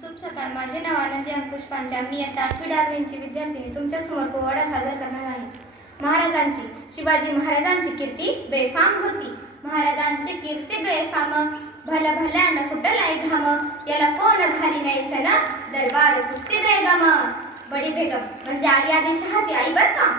शुभ सकाळ. माझे नाव आनंदी अंकुश पांचा मी आता आठवी डारविनची विद्यार्थिनी. तुमच्यासमोर पोवाडा सादर करणार आहे. महाराजांची शिवाजी महाराजांची कीर्ती बेफाम होती. महाराजांची कीर्ती बेफाम. भल भल्यानं फुटलाय घाम. याला कोण घाली नाही सना दरबार कुस्ती बेगम. बडी बेगम. म्हणजे आली आधी शहाची आई बर का?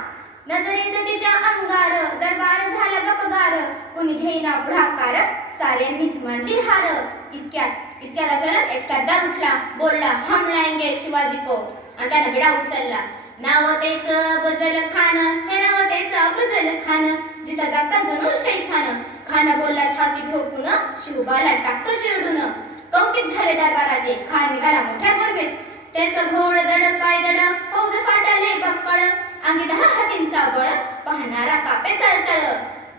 नजरेत तिच्या अंगार. दरबार झाला गपगार. कुणी घेईना पुढाकार. साऱ्यांनीच मांडली हार. इतक्यात इतक्या अचानक एक सरदार उठला बोलला हम लाएंगे शिवाजी को. आणि त्यानं उचलला. नाव तेच बजल खान हे नाव तेच बजल खान. जिथं जाता जणू शैथान खान बोलला छाती ठोकून शिवबाला टाकतो चिरडून. कौतिक झाले दरबाराचे. खान निघाला मोठ्या गर्भेत. त्याचं घोड दड पाय दड फौज फाटाले बक्कळ. अंगी दहा हातींचा बळ पाहणारा कापे चळचळ.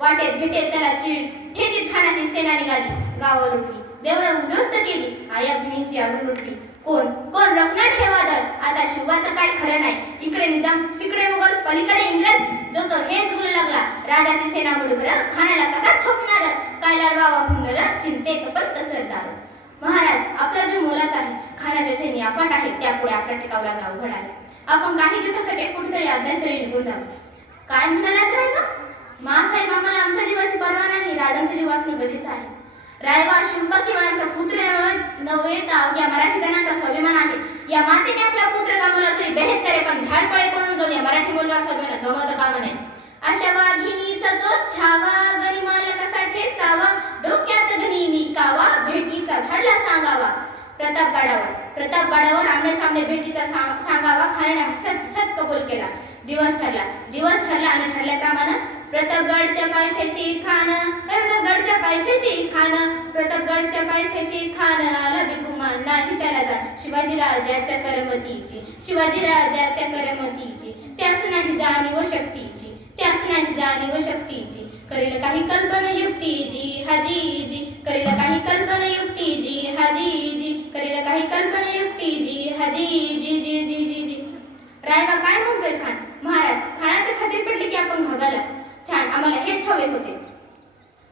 वाटेत भेटेल त्याला चीड ठेचीत खानाची सेना निघाली. गावं लुटली देवळं उद्ध्वस्त केली. आया बहिणींची आबरू लुटली कोण? कोण? रखणार हे वादळ आता शिवाचं काय खरं नाही. इकडे निजाम तिकडे मुघल पलीकडे इंग्रज. जो तो हेच बोलू लागला. राजाची सेना मुडभर खानाला कसा थोपणार? काय लढवावा भुंगर चिंतेत पण तसरदार महाराज आपला जो मोलाचा आहे. खानाच्या सैनी अफाट आहे. त्यापुढे आपला टिकाव लागला उघड आहे. आपण काही दिवसासाठी कुठेतरी अज्ञास्थळी निघून जाऊ. काय म्हणालात राहिला मासाहेब आम्हाला आमच्या जीवाची पर्वा नाही. राजांच्या जीवाचं गरजेचं आहे. रायबा शिंबा केवळांचा पुत्र नव्हे- तर या मराठी जनाचा स्वाभिमान आहे. या मातेने आपला पुत्र गमावला तरी बेहत्तर पण धाडपळे पडून जाऊन या मराठी मुलगा स्वाभिमान गमावता कामा नाही अशा वाघिणीचा तो छावा गरी मालकासा ठेचावा डोक्यात घनी मी कावा भेटीचा धाडला सांगावा. प्रताप प्रतापगडावर प्रतापगडावर आमने सामने भेटीचा सांगावा खाण्याने हसत हसत कबूल केला. दिवस ठरला. दिवस ठरला आणि ठरल्याप्रमाणे प्रतापगडच्या पायथ्याशी खान हे प्रतापगडच्या पायथ्याशी खान प्रतापगडच्या पायथ्याशी खान आला बिगुमान नाही त्याला जा शिवाजी राजाच्या करमतीची शिवाजी राजाच्या करमतीची त्यास नाही जाणीव शक्तीची त्यास नाही जाणीव शक्तीची. करील काही कल्पना युक्तीची हाजीजी करील काही कल्पना युक्तीजी हाजीजी करील काही कल्पना युक्तीजी हाजीजी जी जी जी जी रायबा काय म्हणतोय खान? महाराज खानाच्या खातीर पडली की आपण घाबरला. छान आम्हाला हेच हवे होते.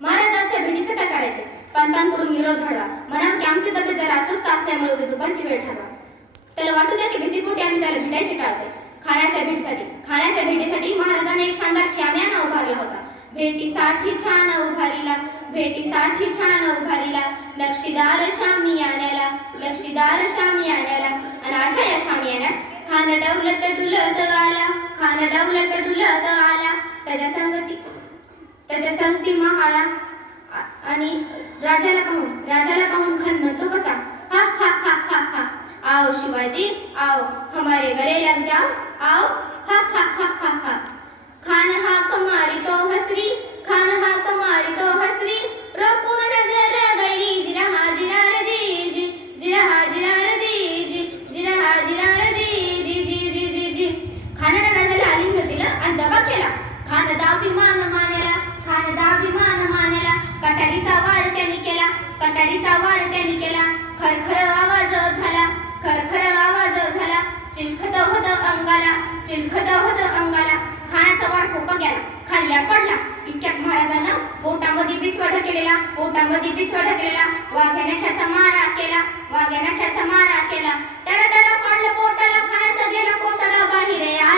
महाराजांच्या भेटीचं काय करायचे? पंतांकडून निरोध घडवा. म्हणावं की आमची तब्येत जरा अस्वस्थ असल्यामुळे उद्या दुपारची वेळ ठरवा. त्याला वाटू द्या की भीतीपोटी आम्ही त्याला भेटायची टाळते खाण्याच्या भेटीसाठी खाण्याच्या भेटीसाठी महाराजांनी एक शानदार श्याम्याना उभारला होता. भेटीसाठी छान उभारीला भेटीसाठी छान उभारीला. लक्षीदार श्यामी आणायला लक्षीदार श्यामी आण्याला. आणि अशा या श्यामी आण्यात खान डौलत डुलत आला खान डौलत डुलत आला. त्याच्या संगती त्याच्या संगती महाळा. आणि राजाला पाहून राजाला पाहून खान म्हणतो कसा? हा हा हा हा हा आओ शिवाजी आओ हमारे गले लग जाओ आओ. अभिमान मानेला खानदा अभिमान मानेला कटारीचा वार त्यांनी केला कटारीचा वार त्यांनी केला खरखर आवाज झाला खरखर आवाज झाला चिलखत होत अंगाला चिलखत होत अंगाला खानाचा वार फोक गेला खाली पडला इतक्यात महाराजानं पोटामध्ये बिचवट केलेला पोटामध्ये बिचवट केलेला वाघ्याने त्याचा मारा केला वाघ्याने त्याचा मारा केला त्याला त्याला पाडलं पोटाला खाण्याचा गेलं पोटाला बाहेर या